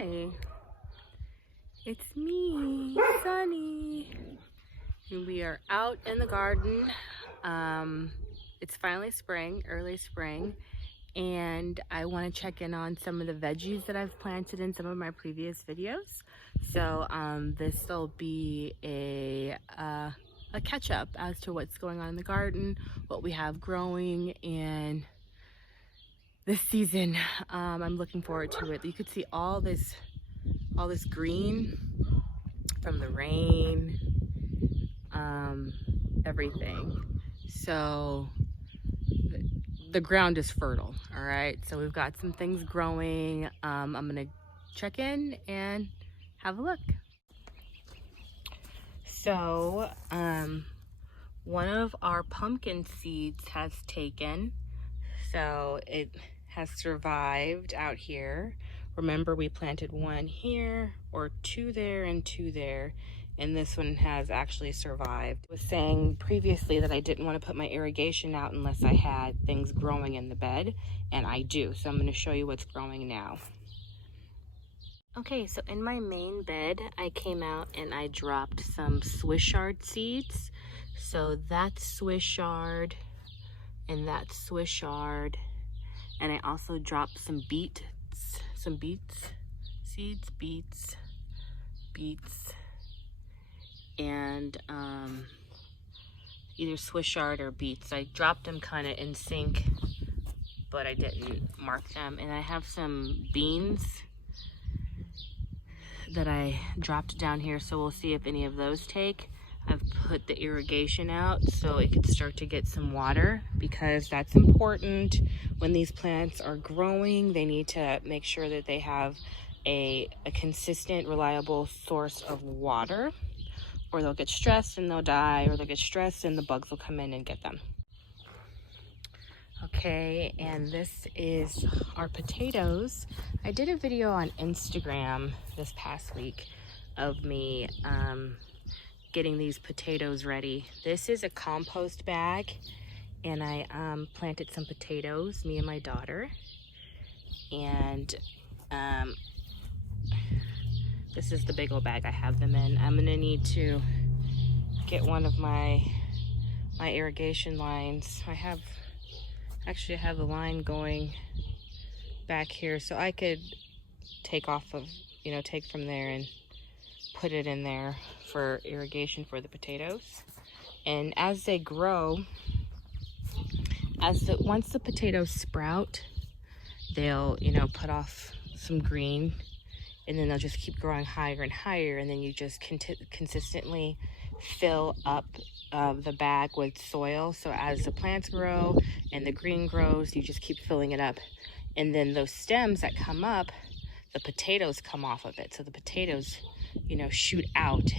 Hi, it's me, Sunny. And we are out in the garden. It's finally spring, early spring, and I want to check in on some of the veggies that I've planted in some of my previous videos. So this will be a catch up as to what's going on in the garden, what we have growing, and this season. I'm looking forward to it. You could see all this green from the rain, everything. So the ground is fertile. All right, so we've got some things growing. I'm gonna check in and have a look. So one of our pumpkin seeds has taken, so it has survived out here. Remember, we planted one here, or two there and two there, and this one has actually survived. I was saying previously that I didn't want to put my irrigation out unless I had things growing in the bed, and I do. So I'm going to show you what's growing now. Okay, so in my main bed, I came out and I dropped some swish chard seeds. So that's swish chard, and that's swish chard, and I also dropped some beets seeds, beets, and either swish chard or beets. I dropped them kind of in sync, but I didn't mark them. And I have some beans that I dropped down here, so we'll see if any of those take. I've put the irrigation out so it could start to get some water, because that's important. When these plants are growing, they need to make sure that they have a consistent, reliable source of water, or they'll get stressed and they'll die, or they'll get stressed and the bugs will come in and get them. Okay, and this is our potatoes. I did a video on Instagram this past week of me getting these potatoes ready. This is a compost bag, and I planted some potatoes, me and my daughter. And this is the big old bag I have them in. I'm gonna need to get one of my irrigation lines. I have the line going back here, so I could take from there and put it in there for irrigation for the potatoes. And as they grow, once the potatoes sprout, they'll put off some green, and then they'll just keep growing higher and higher, and then you just consistently fill up the bag with soil. So as the plants grow and the green grows, you just keep filling it up, and then those stems that come up, the potatoes come off of it. So the potatoes shoot out,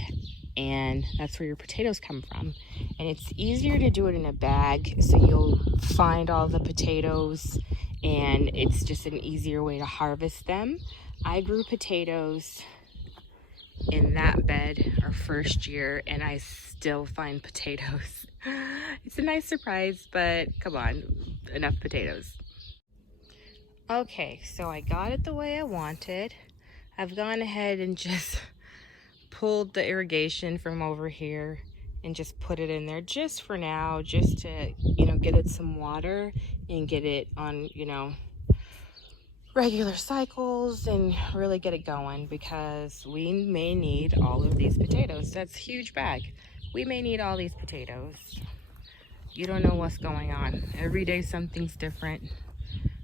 and that's where your potatoes come from. And it's easier to do it in a bag, so you'll find all the potatoes, and it's just an easier way to harvest them. I grew potatoes in that bed our first year, and I still find potatoes. It's a nice surprise, but come on, enough potatoes. Okay, so I got it the way I wanted. I've gone ahead and just pulled the irrigation from over here and just put it in there just for now, just to get it some water and get it on regular cycles and really get it going, because we may need all of these potatoes. That's a huge bag. We may need all these potatoes. You don't know what's going on. Every day something's different.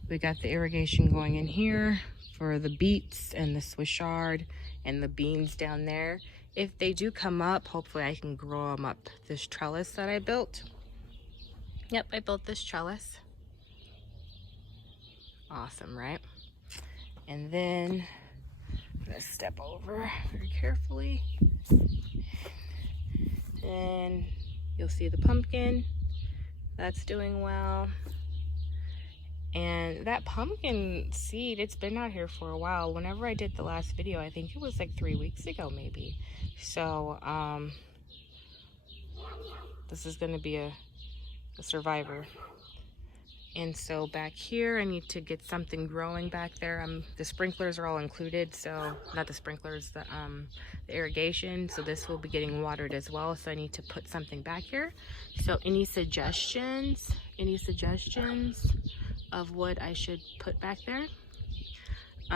We got the irrigation going in here for the beets and the swish chard and the beans down there. If they do come up, hopefully I can grow them up this trellis that I built. Yep, I built this trellis. Awesome, right? And then I'm gonna step over very carefully. Then you'll see the pumpkin. That's doing well. And that pumpkin seed, it's been out here for a while. Whenever I did the last video, I think it was like 3 weeks ago maybe. So this is gonna be a survivor. And so back here, I need to get something growing back there. The sprinklers are all included, so not the sprinklers, the irrigation. So this will be getting watered as well. So I need to put something back here. So any suggestions? Any suggestions of what I should put back there?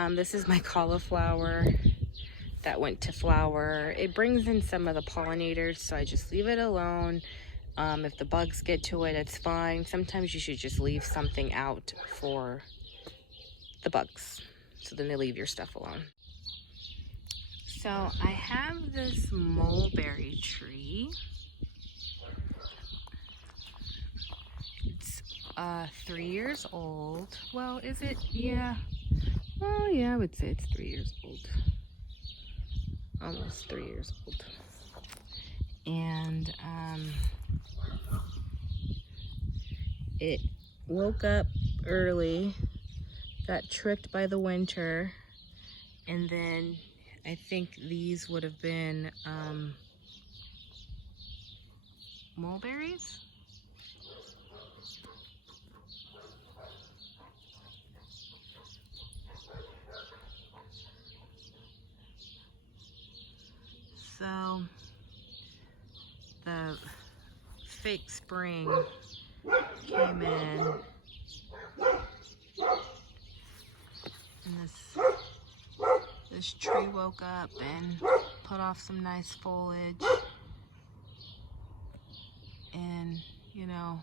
This is my cauliflower that went to flower. It brings in some of the pollinators, so I just leave it alone. If the bugs get to it, it's fine. Sometimes you should just leave something out for the bugs, so then they leave your stuff alone. So I have this mulberry tree. It's 3 years old. Well, is it? Yeah. Well, yeah, I would say it's 3 years old. Almost 3 years old. And it woke up early, got tricked by the winter, and then I think these would have been mulberries. So the fake spring came in, and this tree woke up and put off some nice foliage and, you know,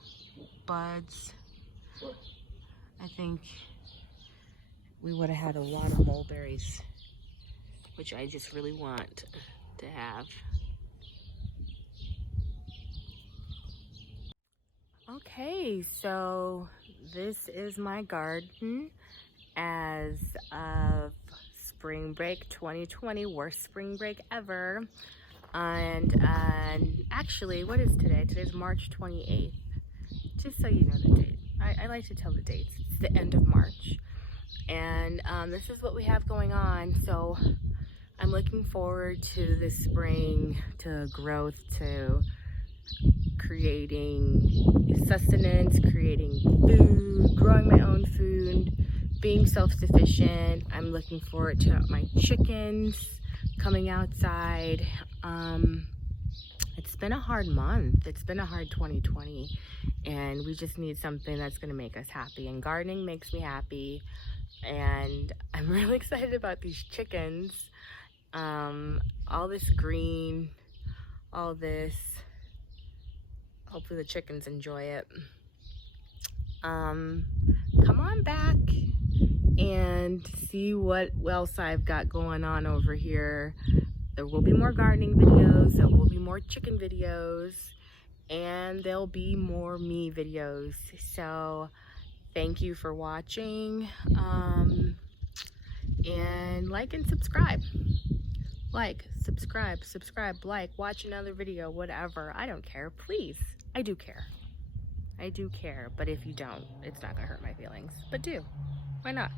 buds. I think we would have had a lot of mulberries, which I just really want to have. Okay, so this is my garden as of spring break 2020, worst spring break ever. And actually, what is today? Today's March 28th. Just so you know the date. I like to tell the dates. It's the end of March. And this is what we have going on. So I'm looking forward to this spring, to growth, to creating sustenance, creating food, growing my own food, being self-sufficient. I'm looking forward to my chickens coming outside. It's been a hard month. It's been a hard 2020, and we just need something that's going to make us happy. And gardening makes me happy, and I'm really excited about these chickens. All this green, all this. Hopefully the chickens enjoy it. Come on back and see what else I've got going on over here. There will be more gardening videos, there will be more chicken videos, and there'll be more me videos. So thank you for watching, and like and subscribe. Like, subscribe, like, watch another video, whatever. I don't care, please. I do care. I do care, but if you don't, it's not gonna hurt my feelings. But do. Why not?